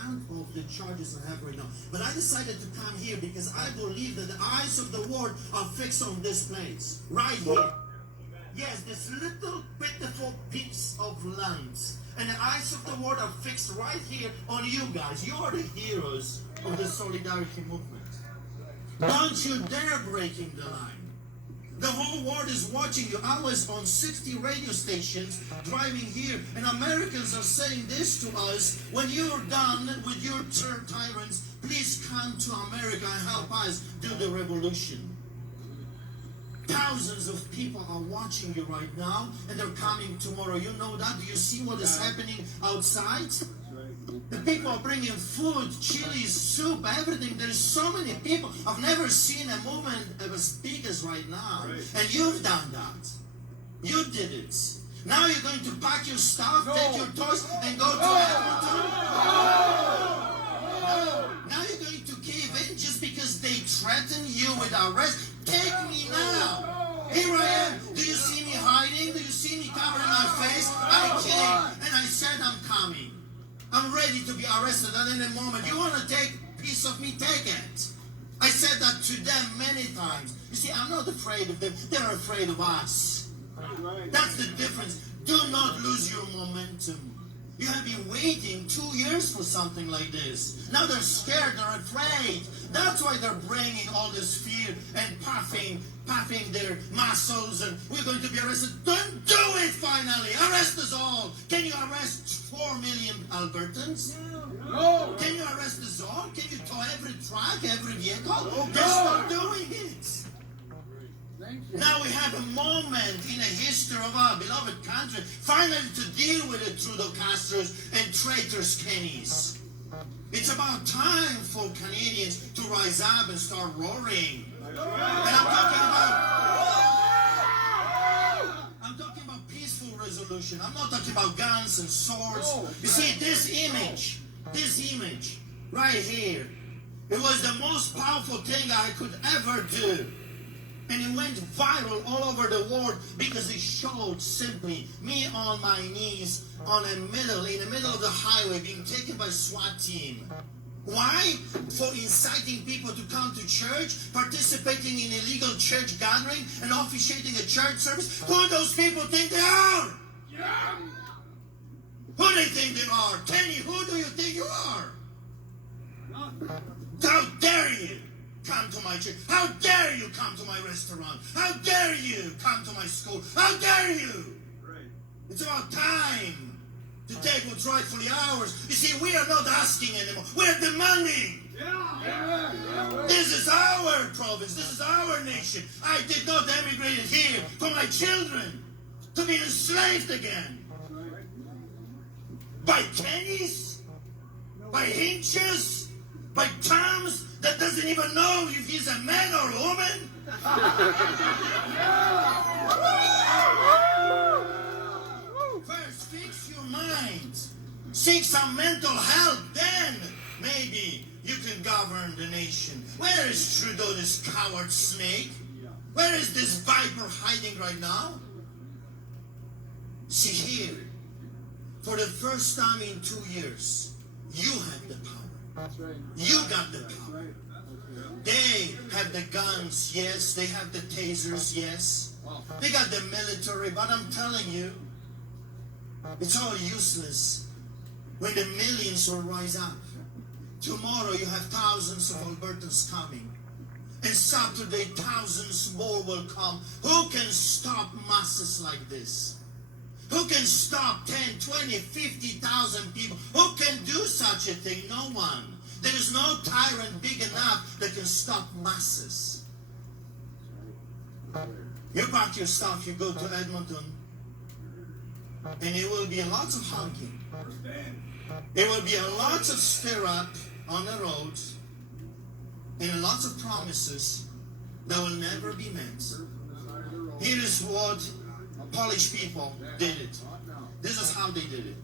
account of the charges I have right now. But I decided to come here because I believe that the eyes of the world are fixed on this place, right here. Yes, this little pitiful piece of land. And the eyes of the world are fixed right here on you guys. You are the heroes of the solidarity movement. Don't you dare breaking the line. The whole world is watching you. I was on 60 radio stations driving here, and Americans are saying this to us: when you're done with your tyrants, please come to America and help us do the revolution. Thousands of people are watching you right now, and they're coming tomorrow. You know that? Do you see what is happening outside? The people are bringing food, chilies, soup, everything. There's so many people. I've never seen a movement as big as right now. And you've done that. You did it. Now you're going to pack your stuff, take your toys, and go to Edmonton? Now you're going to cave in just because they threaten you with arrest? Take me now. Here I am. Do you see me hiding? Do you see me covering my face? I came and I said I'm coming. I'm ready to be arrested at any moment. You want to take a piece of me? Take it. I said that to them many times. You see, I'm not afraid of them. They're afraid of us. That's the difference. Do not lose your momentum. You have been waiting 2 years for something like this. Now they're scared, they're afraid. That's why they're bringing all this fear and puffing their muscles, and we're going to be arrested. Don't do it finally. Arrest us all. Can you arrest 4 million Albertans? No. Can you arrest us all? Can you tow every truck, every vehicle? Just start doing it. Now we have a moment in the history of our beloved country finally to deal with the Trudeau Castros and traitors Kennys. It's about time for Canadians to rise up and start roaring. And I'm talking about peaceful resolution. I'm not talking about guns and swords. You see, this image right here, it was the most powerful thing I could ever do. And it went viral all over the world because it showed simply me on my knees in the middle of the highway being taken by SWAT team. Why? For inciting people to come to church, participating in illegal church gathering, and officiating a church service. Who do those people think they are? Yeah. Who do they think they are? Kenny, who do you think you are? How dare you come to my church? How dare you come to my restaurant? How dare you come to my school? How dare you? It's about time to take what's rightfully ours. You see, we are not asking anymore. We're demanding. This is our province. This is our nation. I did not emigrate here for my children to be enslaved again. By Kennys? By Hinches? By Toms that doesn't even know if he's a man or a woman? First, fix your mind. Seek some mental help. Then, maybe you can govern the nation. Where is Trudeau, this coward snake? Where is this viper hiding right now? See here, for the first time in 2 years, you have the power. That's right. You got the power. They have the guns, yes. They have the tasers, yes. They got the military, but I'm telling you, it's all useless when the millions will rise up. Tomorrow you have thousands of Albertans coming. And Saturday thousands more will come. Who can stop masses like this? Who can stop 10, 20, 50,000 people? Who can do such a thing? No one. There is no tyrant big enough that can stop masses. You pack your stuff, you go to Edmonton, and it will be a lot of hugging. It will be a lot of stir up on the roads, and lots of promises that will never be met. Here is what Polish people did it. This is how they did it.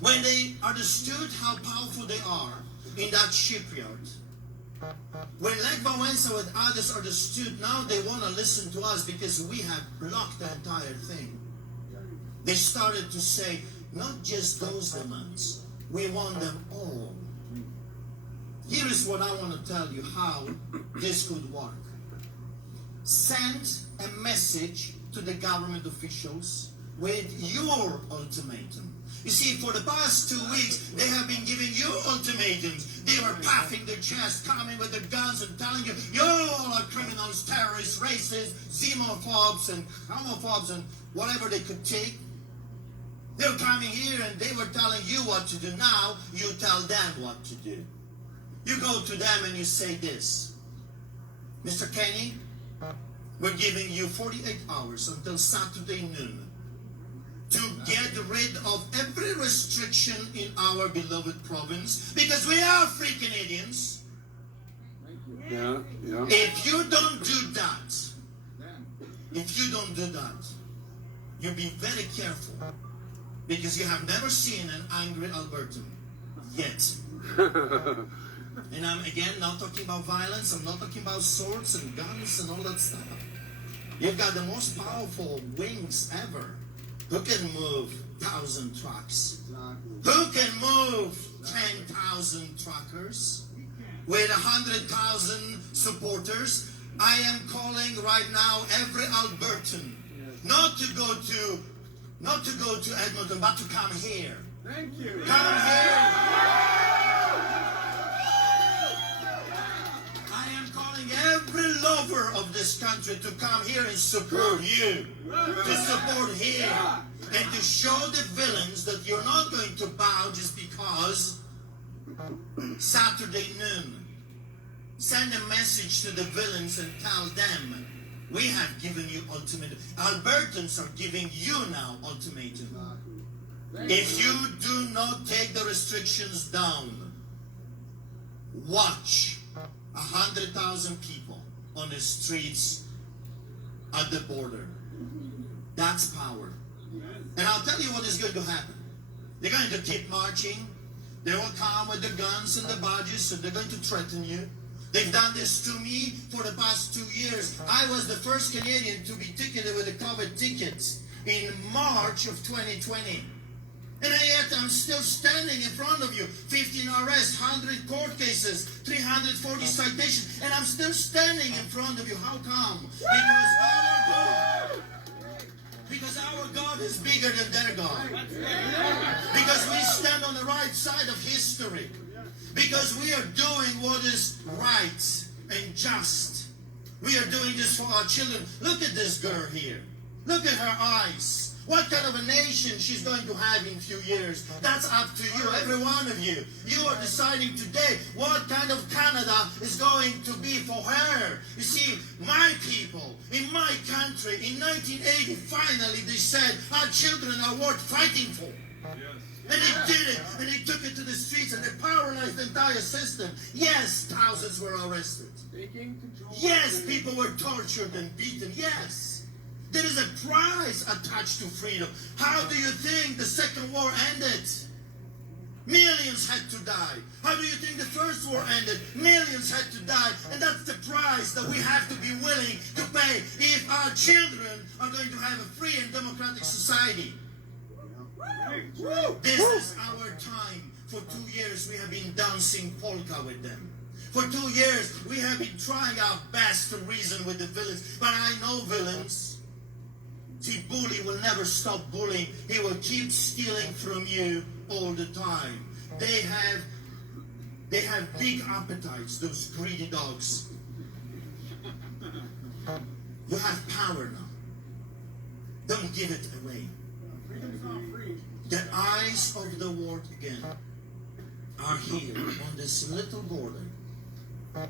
When they understood how powerful they are in that shipyard, when Lech Wałęsa and others understood now they want to listen to us because we have blocked the entire thing, they started to say, not just those demands, We want them all. Here is what I want to tell you how this could work. Send a message to the government officials with your ultimatum. You see, for the past 2 weeks, they have been giving you ultimatums. They were puffing their chest, coming with their guns and telling you, you all are criminals, terrorists, racists, xenophobes and homophobes and whatever they could take. They were coming here and they were telling you what to do. Now, you tell them what to do. You go to them and you say this, Mr. Kenny, we're giving you 48 hours until Saturday noon to get rid of every restriction in our beloved province, because we are free Canadians. Yeah. If you don't do that, you be very careful, because you have never seen an angry Albertan yet. And I'm again not talking about violence, I'm not talking about swords and guns and all that stuff. You've got the most powerful wings ever. Who can move 1,000 trucks? Who can move 10,000 truckers with 100,000 supporters? I am calling right now every Albertan not to go to Edmonton, but to come here. Thank you. Come here. I am calling every lover of this country to come here and support you. To support here. And to show the villains that you're not going to bow just because Saturday noon. Send a message to the villains and tell them, we have given you ultimatum. Albertans are giving you now ultimatum. If you do not take the restrictions down, watch 100,000 people on the streets at the border. That's power. And I'll tell you what is going to happen. They're going to keep marching. They will come with the guns and the badges, and they're going to threaten you. They've done this to me for the past 2 years. I was the first Canadian to be ticketed with a COVID ticket in March of 2020. And yet I'm still standing in front of you. 15 arrests, 100 court cases, 340 citations, and I'm still standing in front of you. How come? Because our God is bigger than their God. Because we stand on the right side of history. Because we are doing what is right and just. We are doing this for our children. Look at this girl here. Look at her eyes. What kind of a nation she's going to have in a few years? That's up to you, every one of you. You are deciding today what kind of Canada is going to be for her. You see, my people, in my country, in 1980, finally they said, our children are worth fighting for. And they did it, and they took it to the streets, and they paralyzed the entire system. Yes, thousands were arrested. Yes, people were tortured and beaten. Yes. There is a price attached to freedom. How do you think the Second War ended? Millions had to die. How do you think the First War ended? Millions had to die. And that's the price that we have to be willing to pay if our children are going to have a free and democratic society. This is our time. For 2 years we have been dancing polka with them. For 2 years we have been trying our best to reason with the villains. But I know villains. See, bully will never stop bullying. He will keep stealing from you all the time. They have big appetites, those greedy dogs. You have power now. Don't give it away. The eyes of the world again are here on this little border.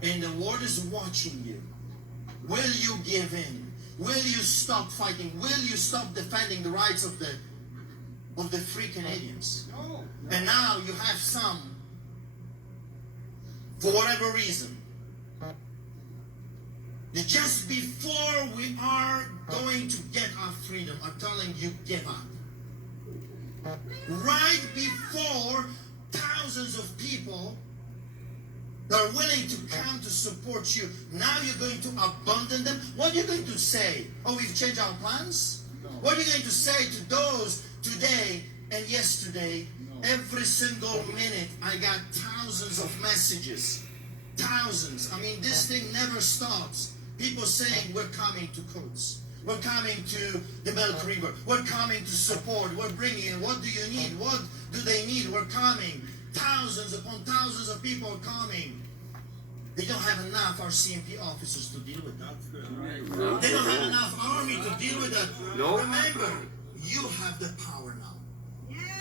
And the world is watching you. Will you give in? Will you stop fighting? Will you stop defending the rights of the free Canadians? No. And now you have some, for whatever reason, that just before we are going to get our freedom, are telling you give up. Right before thousands of people that are willing to come to support you, now you're going to abandon them. What are you going to say? Oh, we've changed our plans? No. What are you going to say to those today And yesterday, every single minute, I got thousands of messages. Thousands. I mean, this thing never stops. People saying, we're coming to courts. We're coming to the Milk River. We're coming to support. We're bringing in. What do you need? What do they need? We're coming. Thousands upon thousands of people are coming. They don't have enough RCMP officers to deal with that. No. They don't have enough army to deal with that. No. Remember, you have the power now.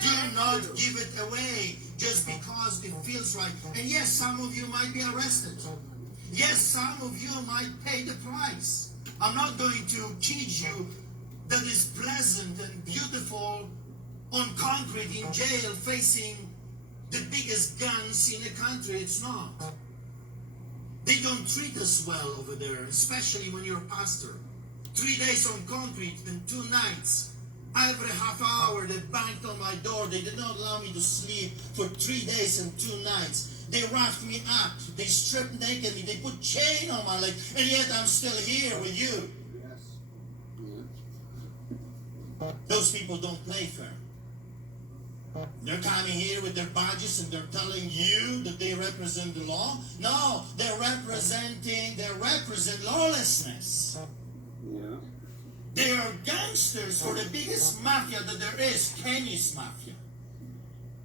Do not give it away just because it feels right. And yes, some of you might be arrested. Yes, some of you might pay the price. I'm not going to kid you that it's pleasant and beautiful on concrete in jail facing the biggest guns in the country. It's not. They don't treat us well over there, especially when you're a pastor. 3 days on concrete and 2 nights. Every half hour they banged on my door. They did not allow me to sleep for 3 days and 2 nights. They roughed me up. They stripped naked me. They put chain on my leg. And yet I'm still here with you. Those people don't play fair. They're coming here with their badges and they're telling you that they represent the law. No, they represent lawlessness. Yeah. They are gangsters for the biggest mafia that there is, Kenny's mafia.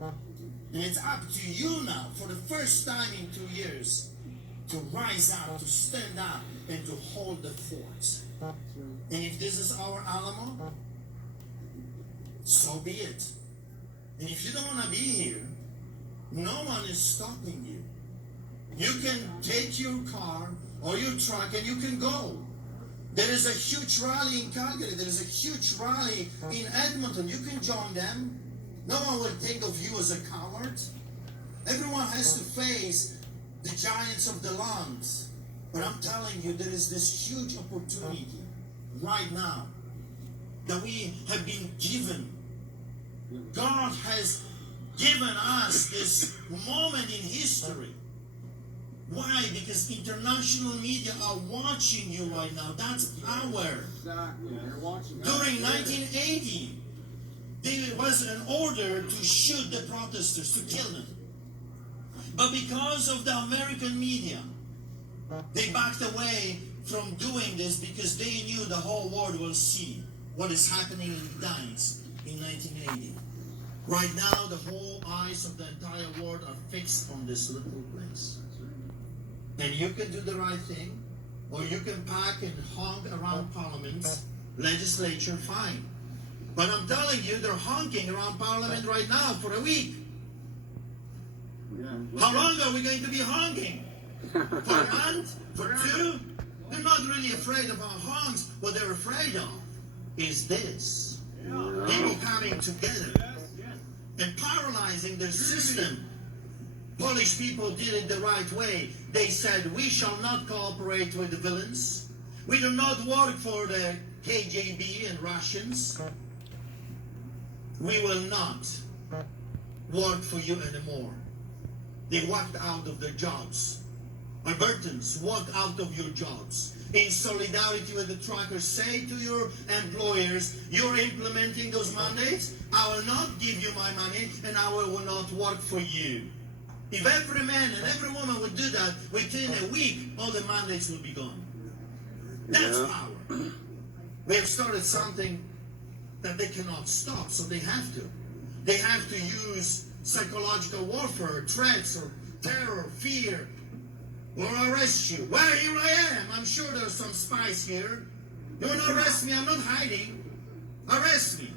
And it's up to you now, for the first time in 2 years, to rise up, to stand up, and to hold the fort. And if this is our Alamo, so be it. And if you don't want to be here, no one is stopping you. You can take your car or your truck and you can go. There is a huge rally in Calgary. There is a huge rally in Edmonton. You can join them. No one will think of you as a coward. Everyone has to face the giants of the land. But I'm telling you, there is this huge opportunity right now that we have been given. God has given us this moment in history. Why? Because international media are watching you right now. That's power. Exactly. They're watching. During 1980, there was an order to shoot the protesters, to kill them. But because of the American media, they backed away from doing this because they knew the whole world will see what is happening in Gdańsk in 1980. Right now, the whole eyes of the entire world are fixed on this little place. And you can do the right thing, or you can pack and honk around Parliament, legislature, fine. But I'm telling you, they're honking around Parliament right now for a week. How long are we going to be honking? For a month? For 2? They're not really afraid of our honks. What they're afraid of is this. People coming together and paralyzing their system. Polish people did it the right way. They said, we shall not cooperate with the villains. We do not work for the KGB and Russians. We will not work for you anymore. They walked out of their jobs. Albertans, walk out of your jobs. In solidarity with the truckers, say to your employers, you're implementing those mandates, I will not give you my money and I will not work for you. If every man and every woman would do that, within a week, all the mandates will be gone. That's power. We have started something that they cannot stop, so they have to. They have to use psychological warfare, threats, or terror, fear, or arrest you. Well, here I am. I'm sure there's some spies here. You want to arrest me? I'm not hiding. Arrest me.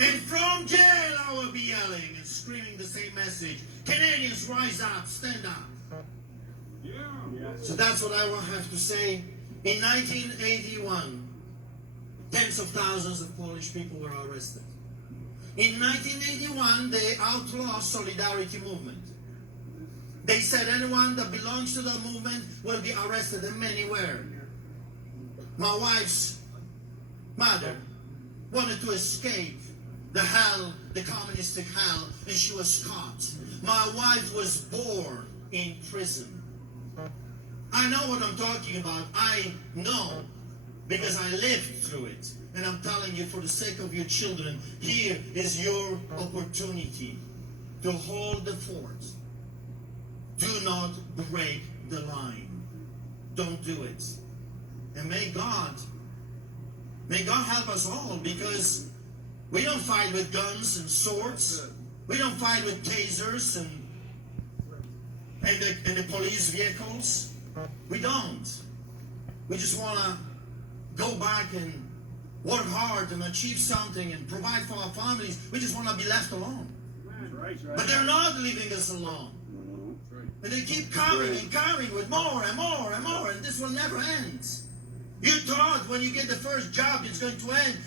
And from jail, I will be yelling and screaming the same message. Canadians, rise up, stand up. So that's what I will have to say. In 1981, tens of thousands of Polish people were arrested. In 1981, they outlawed Solidarity movement. They said anyone that belongs to the movement will be arrested, and many were. My wife's mother wanted to escape the hell, the communistic hell, and she was caught. My wife was born in prison. I know what I'm talking about. I know because I lived through it. And I'm telling you, for the sake of your children, here is your opportunity to hold the fort. Do not break the line. Don't do it. And may God help us all, because we don't fight with guns and swords. We don't fight with tasers and the police vehicles. We don't. We just want to go back and work hard and achieve something and provide for our families. We just want to be left alone. But they're not leaving us alone. And they keep coming and coming with more and more and more, and this will never end. You thought when you get the first job it's going to end,